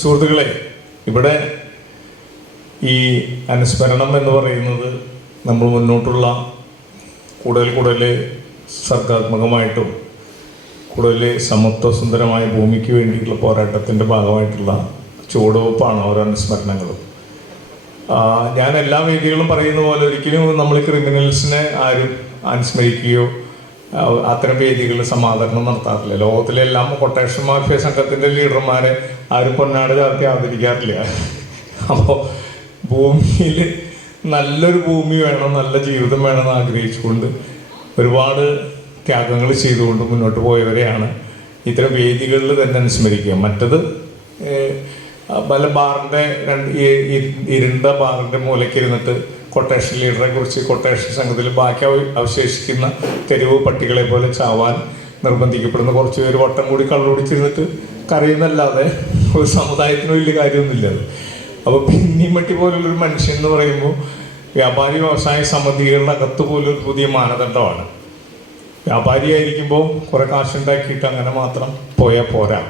സുഹൃത്തുക്കളെ, ഇവിടെ ഈ അനുസ്മരണം എന്ന് പറയുന്നത് നമ്മൾ മുന്നോട്ടുള്ള കൂടുതൽ സർഗാത്മകമായിട്ടും കൂടുതൽ സമത്വസുന്ദരമായ ഭൂമിക്ക് വേണ്ടിയിട്ടുള്ള പോരാട്ടത്തിൻ്റെ ഭാഗമായിട്ടുള്ള ചുവടുവെപ്പാണ് ഓരോ അനുസ്മരണങ്ങളും. ഞാൻ എല്ലാ വേദികളും പറയുന്ന പോലെ ഒരിക്കലും നമ്മൾ ക്രിമിനൽസിനെ ആരും അനുസ്മരിക്കുകയോ അത്തരം വേദികളിൽ സമാധാനം നടത്താറില്ല. ലോകത്തിലെ എല്ലാ കൊട്ടേഷൻ മാഫിയ സംഘത്തിൻ്റെ ലീഡർമാരെ ആരും പൊന്നാട് ചാർത്തി ആദരിക്കാറില്ല. അപ്പോൾ ഭൂമിയിൽ നല്ലൊരു ഭൂമി വേണം, നല്ല ജീവിതം വേണമെന്ന് ആഗ്രഹിച്ചുകൊണ്ട് ഒരുപാട് ത്യാഗങ്ങൾ ചെയ്തുകൊണ്ട് മുന്നോട്ട് പോയവരെയാണ് ഇത്തരം വേദികളിൽ തന്നെ അനുസ്മരിക്കുക. മറ്റത് പല ബാറിൻ്റെ ഇരുണ്ട ബാറിൻ്റെ മൂലയ്ക്കിരുന്നിട്ട് കൊട്ടേഷൻ ലീഡറെ കുറിച്ച് കൊട്ടേഷൻ സംഘത്തിൽ ബാക്കി അവശേഷിക്കുന്ന തെരുവ് പട്ടികളെ പോലെ ചാവാൻ നിർബന്ധിക്കപ്പെടുന്ന കുറച്ച് പേര് വട്ടം കൂടി കള്ളുപിടിച്ചിരുന്നിട്ട് കരയുന്നല്ലാതെ ഒരു സമുദായത്തിന് വലിയ കാര്യമൊന്നുമില്ല അത്. അപ്പോൾ പിന്നിമട്ടി പോലുള്ളൊരു മനുഷ്യൻ എന്ന് പറയുമ്പോൾ വ്യാപാരി വ്യവസായ സമിതികളുടെ അകത്ത് പോലും ഒരു പുതിയ മാനദണ്ഡമാണ്. വ്യാപാരിയായിരിക്കുമ്പോൾ കുറേ കാശുണ്ടാക്കിയിട്ട് അങ്ങനെ മാത്രം പോയാൽ പോരാ.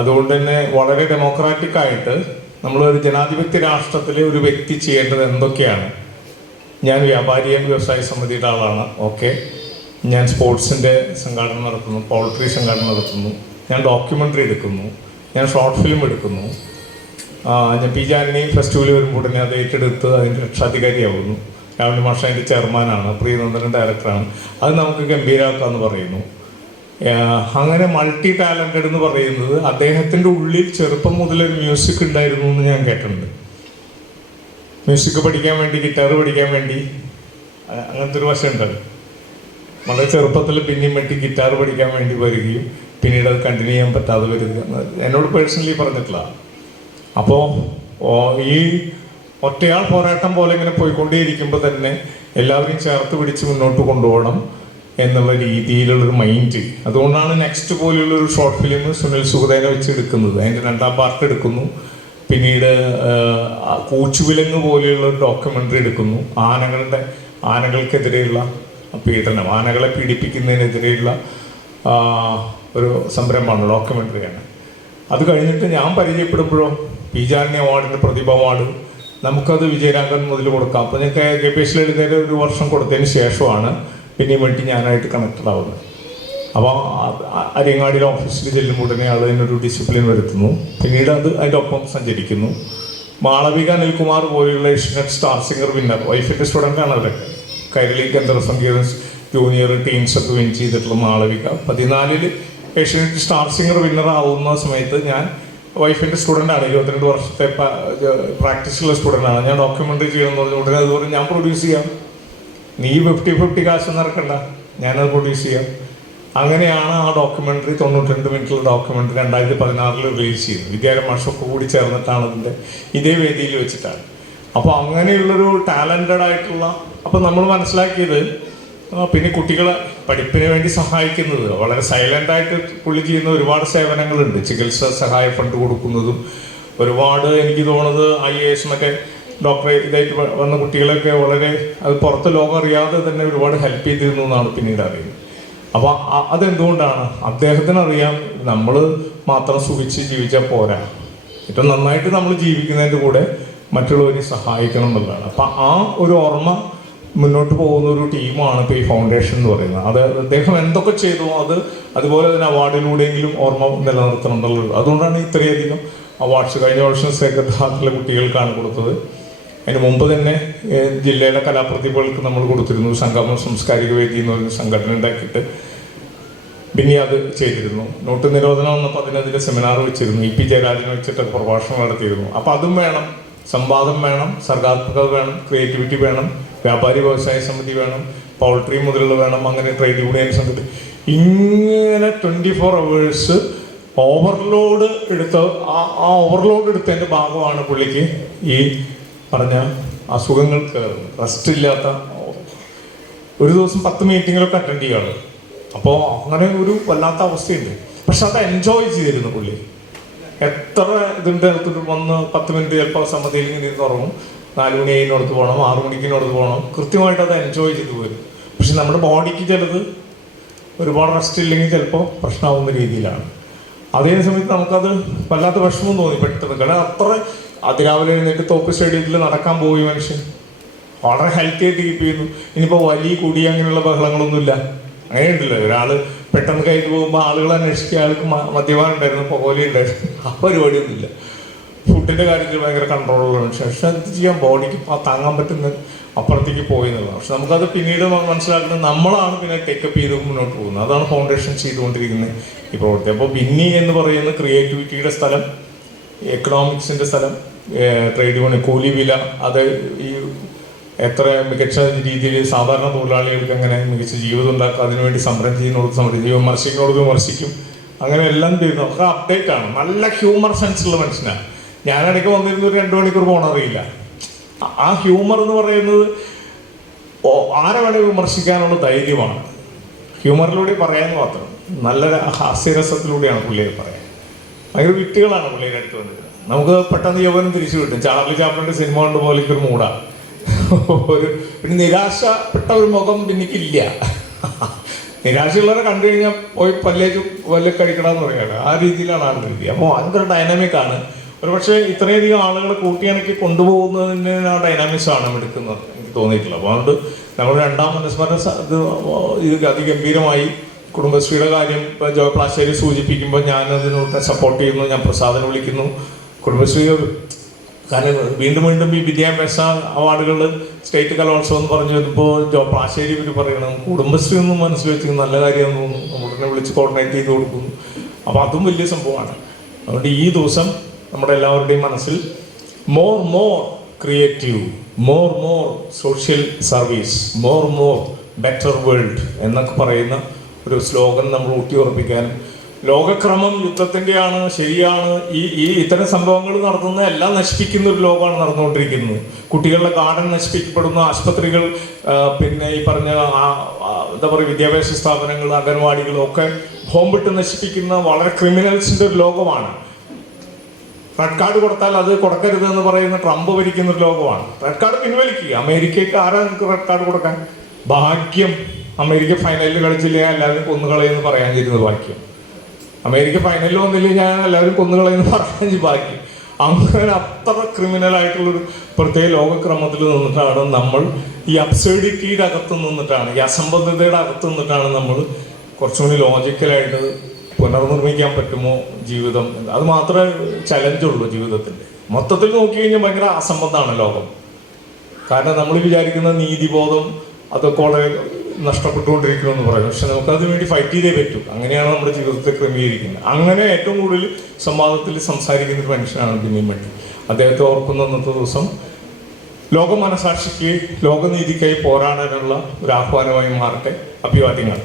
അതുകൊണ്ട് തന്നെ വളരെ ഡെമോക്രാറ്റിക്കായിട്ട് നമ്മളൊരു ജനാധിപത്യ രാഷ്ട്രത്തിലെ ഒരു വ്യക്തി ചെയ്യേണ്ടത് എന്തൊക്കെയാണ്? ഞാൻ വ്യാപാരി വ്യവസായ സമിതിയുടെ ആളാണ്, ഓക്കെ. ഞാൻ സ്പോർട്സിൻ്റെ സംഘാടനം നടത്തുന്നു, പൗൾട്രി സംഘാടനം നടത്തുന്നു, ഞാൻ ഡോക്യുമെൻ്ററി എടുക്കുന്നു, ഞാൻ ഷോർട്ട് ഫിലിം എടുക്കുന്നു, ഞാൻ പി ജാനി ഫെസ്റ്റിവൽ വരുമ്പോൾ ഉടനെ അത് ഏറ്റെടുത്ത് അതിൻ്റെ രക്ഷാധികാരിയാവുന്നു. രാവിലെ മാഷ അതിൻ്റെ ചെയർമാനാണ്, പ്രിയനന്ദൻ ഡയറക്ടറാണ്. അത് നമുക്ക് ഗംഭീരമാക്കാമെന്ന് പറയുന്നു. അങ്ങനെ മൾട്ടി ടാലൻറ്റഡ് എന്ന് പറയുന്നത് അദ്ദേഹത്തിൻ്റെ ഉള്ളിൽ ചെറുപ്പം മുതലൊരു മ്യൂസിക് ഉണ്ടായിരുന്നു എന്ന് ഞാൻ കേട്ടിട്ടുണ്ട്. മ്യൂസിക് പഠിക്കാൻ വേണ്ടി, ഗിറ്റാർ പഠിക്കാൻ വേണ്ടി, അങ്ങനത്തെ ഒരു വശമുണ്ട്. വളരെ ചെറുപ്പത്തിൽ പിന്നെയും വെട്ടി ഗിറ്റാർ പഠിക്കാൻ വേണ്ടി വരികയും പിന്നീട് അത് കണ്ടിന്യൂ ചെയ്യാൻ പറ്റാതെ വരിക എന്നോട് പേഴ്സണലി പറഞ്ഞിട്ടില്ല. അപ്പോൾ ഈ ഒറ്റയാൾ പോരാട്ടം പോലെ ഇങ്ങനെ പോയിക്കൊണ്ടേയിരിക്കുമ്പോൾ തന്നെ എല്ലാവരെയും ചേർത്ത് പിടിച്ച് മുന്നോട്ട് കൊണ്ടുപോകണം എന്നുള്ള രീതിയിലുള്ളൊരു മൈൻഡ്. അതുകൊണ്ടാണ് നെക്സ്റ്റ് പോലെയുള്ളൊരു ഷോർട്ട് ഫിലിം സുനിൽ സുഗതേനെ വെച്ച് എടുക്കുന്നത്. അതിൻ്റെ 2ാം പാർട്ട് എടുക്കുന്നു. പിന്നീട് കൂച്ചുവിലങ്ങ് പോലെയുള്ള ഒരു ഡോക്യുമെൻ്ററി എടുക്കുന്നു. ആനകൾക്കെതിരെയുള്ള പീഡനം, ആനകളെ പീഡിപ്പിക്കുന്നതിനെതിരെയുള്ള ഒരു സംരംഭമാണ്, ഡോക്യുമെൻ്ററിയാണ്. അത് കഴിഞ്ഞിട്ട് ഞാൻ പരിചയപ്പെടുമ്പോഴോ പി ജാനി അവാർഡിൻ്റെ പ്രതിഭ അവാർഡ് നമുക്കത് വിജയരാഘവൻ മുതൽ കൊടുക്കാം. അപ്പോൾ ഞാൻ KPS എഴുതിയ ഒരു വർഷം കൊടുത്തതിന് ശേഷമാണ് പിന്നെയും വേണ്ടി ഞാനായിട്ട് കണക്റ്റഡ് ആവുന്നത്. അപ്പോൾ അരിയങ്ങാടിയിലെ ഓഫീസിൽ ചെല്ലുമ്പോൾ ഉടനെ ആൾ അതിനൊരു ഡിസിപ്ലിൻ വരുത്തുന്നു. പിന്നീട് അത് അതിൻ്റെ ഒപ്പം സഞ്ചരിക്കുന്നു. മാളവിക അനിൽകുമാർ പോലെയുള്ള ഏഷ്യനെറ്റ് സ്റ്റാർ സിംഗർ വിന്നർ, വൈഫിൻ്റെ സ്റ്റുഡൻ്റാണ് അവരൊക്കെ. കൈരളി കേന്ദ്ര സംഗീത ജൂനിയർ ടീംസൊക്കെ വിൻ ചെയ്തിട്ടുള്ള Malavika 14 Asianet star singer winner ആവുന്ന സമയത്ത് ഞാൻ വൈഫിൻ്റെ സ്റ്റുഡൻ്റാണ്. 22 വർഷത്തെ പ്രാക്ടീസുള്ള സ്റ്റുഡൻ്റാണ്. ഞാൻ ഡോക്യുമെൻ്ററി ചെയ്യണമെന്ന് പറഞ്ഞു. ഉടനെ അതുപോലെ ഞാൻ പ്രൊഡ്യൂസ് ചെയ്യാം, നീ 50-50 കാശൊന്നും ഇറക്കണ്ട, ഞാനത് പ്രൊഡ്യൂസ് ചെയ്യാം. അങ്ങനെയാണ് ആ ഡോക്യുമെൻ്ററി 92 മിനിറ്റുള്ള ഡോക്യുമെൻ്ററി 2016 റിലീസ് ചെയ്തത്. വിദ്യാരംഭ മാഷൊക്കെ കൂടി ചേർന്നിട്ടാണ് അതിൻ്റെ ഇതേ വേദിയിൽ വെച്ചിട്ടാണ്. അപ്പോൾ അങ്ങനെയുള്ളൊരു ടാലൻറ്റഡ് ആയിട്ടുള്ള, അപ്പോൾ നമ്മൾ മനസ്സിലാക്കിയത് പിന്നെ കുട്ടികളെ പഠിപ്പിന് വേണ്ടി സഹായിക്കുന്നത് വളരെ സൈലൻ്റായിട്ട് പുള്ളി ചെയ്യുന്ന ഒരുപാട് സേവനങ്ങളുണ്ട്. ചികിത്സ സഹായ ഫണ്ട് കൊടുക്കുന്നതും ഒരുപാട്, എനിക്ക് തോന്നുന്നത് IAS ഡോക്ടറെ ഇതായിട്ട് വന്ന കുട്ടികളൊക്കെ വളരെ അത് പുറത്ത് ലോകം അറിയാതെ തന്നെ ഒരുപാട് ഹെൽപ്പ് ചെയ്തിരുന്നു എന്നാണ് പിന്നീട് അറിയുന്നത്. അപ്പോൾ അതെന്തുകൊണ്ടാണ്? അദ്ദേഹത്തിനറിയാം നമ്മൾ മാത്രം സുഖിച്ച് ജീവിച്ചാൽ പോരാ, ഏറ്റവും നന്നായിട്ട് നമ്മൾ ജീവിക്കുന്നതിൻ്റെ കൂടെ മറ്റുള്ളവരെ സഹായിക്കണം എന്നുള്ളതാണ്. അപ്പം ആ ഒരു ഓർമ്മ മുന്നോട്ട് പോകുന്ന ഒരു ടീമാണ് ഇപ്പോൾ ഈ ഫൗണ്ടേഷൻ എന്ന് പറയുന്നത്. അത് അദ്ദേഹം എന്തൊക്കെ ചെയ്തു അതുപോലെ തന്നെ അവാർഡിലൂടെയെങ്കിലും ഓർമ്മ നിലനിർത്തണം എന്നുള്ളത്. അതുകൊണ്ടാണ് ഇത്രയധികം അവാർഡ്സ് കഴിഞ്ഞ വർഷം സെക്രട്ടറിയിലെ കുട്ടികൾക്കാണ് കൊടുത്തത്. അതിന് മുമ്പ് തന്നെ ജില്ലയിലെ കലാപ്രതിഭകൾക്ക് നമ്മൾ കൊടുത്തിരുന്നു. സംഗമം സാംസ്കാരിക വേദി എന്ന് പറയുന്ന സംഘടന ഉണ്ടാക്കിയിട്ട് പിന്നെ അത് ചെയ്തിരുന്നു. നോട്ട് നിരോധനം വന്നപ്പോൾ അതിനെതിരെ സെമിനാർ വെച്ചിരുന്നു. EP ജയരാജനെ വെച്ചിട്ട് പ്രഭാഷണം നടത്തിയിരുന്നു. അപ്പോൾ അതും വേണം, സംവാദം വേണം, സർഗാത്മകത വേണം, ക്രിയേറ്റിവിറ്റി വേണം, വ്യാപാരി വ്യവസായ സമിതി വേണം, പൗൾട്രി മുതലുള്ള വേണം, അങ്ങനെ ട്രേഡ് യൂണിയൻ സംഘടന, ഇങ്ങനെ 24 hours ഓവർലോഡ് എടുത്ത ആ ഓവർലോഡ് എടുത്തതിൻ്റെ ഭാഗമാണ് പുള്ളിക്ക് ഈ പറഞ്ഞ അസുഖങ്ങൾക്ക് റെസ്റ്റ് ഇല്ലാത്ത, ഒരു ദിവസം 10 മീറ്റിങ്ങിലൊക്കെ അറ്റൻഡ് ചെയ്യുകയാണ്. അപ്പോൾ അങ്ങനെ ഒരു വല്ലാത്ത അവസ്ഥയുണ്ട്. പക്ഷെ അത് എൻജോയ് ചെയ്തിരുന്നു പുള്ളി. എത്ര ഇതിൻ്റെ അടുത്ത് വന്ന് 10 മിനിറ്റ് ചിലപ്പോൾ സമിതിയിൽ ഇങ്ങനെ തുറങ്ങും, 4 മണി അതിനടുത്ത് പോകണം, 6 മണിക്കിനടുത്ത് പോകണം, കൃത്യമായിട്ട് അത് എൻജോയ് ചെയ്ത് വരും. പക്ഷെ നമ്മുടെ ബോഡിക്ക് ചിലത് ഒരുപാട് റെസ്റ്റ് ഇല്ലെങ്കിൽ ചിലപ്പോൾ പ്രശ്നമാവുന്ന രീതിയിലാണ്. അതേ സമയത്ത് നമുക്കത് വല്ലാത്ത വിഷമം തോന്നി പെട്ടെന്ന്. കാരണം അത്ര അതിരാവിലെ എഴുന്നേറ്റ് തോപ്പ് സ്റ്റേഡിയത്തിൽ നടക്കാൻ പോയി മനുഷ്യൻ, വളരെ ഹെൽത്തി ആയിട്ട് കീപ്പ് ചെയ്യുന്നു. ഇനിയിപ്പോൾ വലിയ കുടി അങ്ങനെയുള്ള ബഹളങ്ങളൊന്നുമില്ല. അങ്ങനെയുണ്ടല്ലോ, ഒരാൾ പെട്ടെന്ന് കയ്യിൽ പോകുമ്പോൾ ആളുകൾ അന്വേഷിക്കുക, ആൾക്ക് മദ്യപാനം ഉണ്ടായിരുന്നു, പുകവലി ഉണ്ടായിരുന്നു, ആ പരിപാടിയൊന്നുമില്ല. ഫുഡിൻ്റെ കാര്യത്തിൽ ഭയങ്കര കൺട്രോളുള്ള മനുഷ്യൻ. പക്ഷെ എന്ത് ചെയ്യാൻ, ബോഡിക്ക് താങ്ങാൻ പറ്റുന്ന അപ്പുറത്തേക്ക് പോയി എന്നുള്ളതാണ്. പക്ഷെ നമുക്കത് പിന്നീട് മനസ്സിലാക്കുന്നത് നമ്മളാണ് പിന്നെ ടേക്കപ്പ് ചെയ്ത് മുന്നോട്ട് പോകുന്നത്. അതാണ് ഫൗണ്ടേഷൻ ചെയ്തുകൊണ്ടിരിക്കുന്നത് ഈ പ്രവൃത്തി. അപ്പോൾ ബിന്നി എന്ന് പറയുന്ന ക്രിയേറ്റിവിറ്റിയുടെ സ്ഥലം, എക്കണോമിക്സിൻ്റെ സ്ഥലം, ട്രേഡ് യൂണിയൻ, കൂലി വില, അത് ഈ എത്ര മികച്ച രീതിയിൽ സാധാരണ തൊഴിലാളികൾക്ക് എങ്ങനെ മികച്ച ജീവിതം ഉണ്ടാക്കുക, അതിനുവേണ്ടി സമരം ചെയ്യുന്നവർക്ക് വിമർശിക്കുന്നവർക്ക് വിമർശിക്കും, അങ്ങനെ എല്ലാം ചെയ്യുന്നു. ഒക്കെ അപ്ഡേറ്റ് ആണ്. നല്ല ഹ്യൂമർ സെൻസുള്ള മനുഷ്യനാണ്. ഞാനിടയ്ക്ക് വന്നിരുന്ന ഒരു 2 മണിക്കൂർ പോകണറിയില്ല. ആ ഹ്യൂമർ എന്ന് പറയുന്നത് ആരെ വേണേൽ വിമർശിക്കാനുള്ള ധൈര്യമാണ്. ഹ്യൂമറിലൂടെ പറയാൻ മാത്രം. നല്ല ഹാസ്യരസത്തിലൂടെയാണ് പുള്ളിയെ പറയാൻ. ഭയങ്കര വിറ്റുകളാണ് പുള്ളിയുടെ അടുത്ത് വന്നത്. നമുക്ക് പെട്ടെന്ന് യൗവനം തിരിച്ചു കിട്ടും. ചാർലി ചാപ്ലിൻ്റെ സിനിമ കണ്ട പോലെയൊക്കെ ഒരു മൂടാണ്. പിന്നെ നിരാശപ്പെട്ട ഒരു മുഖം പിന്നിക്കില്ല. നിരാശയുള്ളവരെ കണ്ടു കഴിഞ്ഞാൽ പോയി പല്ല് കഴിക്കണമെന്ന് പറയുകയാണ്. ആ രീതിയിലാണ് ആളുടെ രീതി. അപ്പോൾ ഭയങ്കര ഡൈനാമിക്കാണ്. ഒരു പക്ഷേ ഇത്രയധികം ആളുകളെ കൂട്ടിയിണക്കി കൊണ്ടുപോകുന്നതിന് ആ ഡൈനാമിക്സാണ് എടുക്കുന്നത് എനിക്ക് തോന്നിയിട്ടുള്ളത്. അപ്പോൾ അതുകൊണ്ട് നമ്മൾ രണ്ടാം അനുസ്മരണ ഇത് അതിഗംഭീരമായി കുടുംബശ്രീയുടെ കാര്യം ഇപ്പോൾ ജോ പ്ലാശ്ശേരി സൂചിപ്പിക്കുമ്പോൾ ഞാനതിനോട് സപ്പോർട്ട് ചെയ്യുന്നു. ഞാൻ പ്രസാദനെ വിളിക്കുന്നു. കുടുംബശ്രീ കാരണം വീണ്ടും വീണ്ടും ഈ വിദ്യാഭ്യാസ അവാർഡുകൾ സ്റ്റേറ്റ് കലോത്സവം എന്ന് പറഞ്ഞു വരുമ്പോൾ പ്ലാശ്ശേരി ഇവർ പറയണം കുടുംബശ്രീ ഒന്നും മനസ്സിൽ വെച്ച് നല്ല കാര്യമെന്ന് തോന്നുന്നു. നമ്മളിനെ വിളിച്ച് കോർഡിനേറ്റ് ചെയ്ത് കൊടുക്കുന്നു. അപ്പോൾ അതും വലിയ സംഭവമാണ്. അതുകൊണ്ട് ഈ ദിവസം നമ്മുടെ എല്ലാവരുടെയും മനസ്സിൽ more creative, more social service, more better world എന്നൊക്കെ പറയുന്ന ഒരു സ്ലോഗൻ നമ്മൾ ഊട്ടിയുറപ്പിക്കാനും, ലോകക്രമം യുദ്ധത്തിൻ്റെയാണ്, ശരിയാണ്, ഈ ഇത്തരം സംഭവങ്ങൾ നടത്തുന്ന എല്ലാം നശിപ്പിക്കുന്ന ഒരു ലോകമാണ് നടന്നുകൊണ്ടിരിക്കുന്നത്. കുട്ടികളുടെ ഗാർഡൻ നശിപ്പിക്കപ്പെടുന്ന, ആശുപത്രികൾ, പിന്നെ ഈ പറഞ്ഞ എന്താ പറയുക വിദ്യാഭ്യാസ സ്ഥാപനങ്ങൾ, അംഗൻവാടികളും ഒക്കെ ബോംബിട്ട് നശിപ്പിക്കുന്ന വളരെ ക്രിമിനൽസിൻ്റെ ഒരു ലോകമാണ്. റെഡ് കാർഡ് കൊടുത്താൽ അത് കൊടുക്കരുത് എന്ന് പറയുന്ന ട്രംപ് ഭരിക്കുന്ന ഒരു ലോകമാണ്. റെഡ് കാർഡ് പിൻവലിക്കുക. അമേരിക്കയ്ക്ക് ആരാ നിങ്ങൾക്ക് റെഡ് കാർഡ് കൊടുക്കാൻ? ഭാഗ്യം അമേരിക്ക ഫൈനലിൽ കളിച്ചില്ല, എല്ലാവരും കൊന്നുകളയെന്ന് പറയാൻ ചെയ്യുന്നത് ഭാഗ്യം. അമേരിക്ക ഫൈനലിൽ വന്നില്ല, ഞാൻ എല്ലാവരും കൊന്നുകളയെന്ന് പറയാൻ ഭാഗ്യം. അങ്ങനെ അത്ര ക്രിമിനലായിട്ടുള്ളൊരു പ്രത്യേക ലോകക്രമത്തിൽ നിന്നിട്ടാണ് നമ്മൾ ഈ അബ്സേർഡിറ്റിയുടെ അകത്ത് നിന്നിട്ടാണ്, ഈ അസംബന്ധതയുടെ അകത്ത് നിന്നിട്ടാണ് നമ്മൾ കുറച്ചും കൂടി ലോജിക്കലായിട്ട് പുനർനിർമ്മിക്കാൻ പറ്റുമോ ജീവിതം. അത് മാത്രമേ ചലഞ്ചുള്ളൂ ജീവിതത്തിൻ്റെ. മൊത്തത്തിൽ നോക്കി കഴിഞ്ഞാൽ ഭയങ്കര അസംബന്ധമാണ് ലോകം. കാരണം നമ്മൾ വിചാരിക്കുന്ന നീതിബോധം അതൊക്കെ വളരെ നഷ്ടപ്പെട്ടുകൊണ്ടിരിക്കുമെന്ന് പറയും. പക്ഷെ നമുക്കതിനു വേണ്ടി ഫൈറ്റ് ചെയ്തേ പറ്റൂ. അങ്ങനെയാണ് നമ്മുടെ ജീവിതത്തെ ക്രമീകരിക്കുന്നത്. അങ്ങനെ ഏറ്റവും കൂടുതൽ സംവാദത്തിൽ സംസാരിക്കുന്ന ഒരു മനുഷ്യനാണ് ബിന്നി മണി. അദ്ദേഹത്തെ ഓർക്കുന്ന അന്നത്തെ ദിവസം ലോക മനസാക്ഷിക്ക്, ലോകനീതിക്കായി പോരാടാനുള്ള ഒരു ആഹ്വാനമായി മാറട്ടെ. അഭിവാദ്യങ്ങൾ.